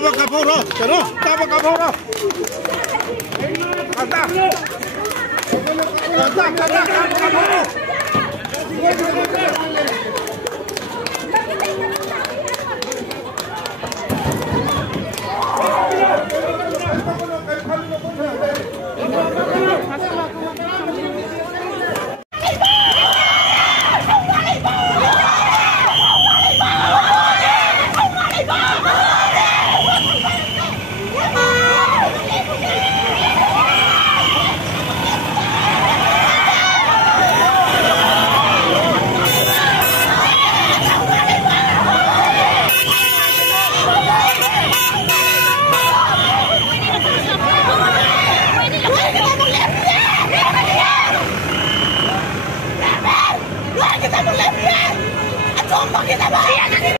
Tama ka po, Pero, tama ka po, Kata. Kata ka po. Kita berlebihan! At sumpah kita ba?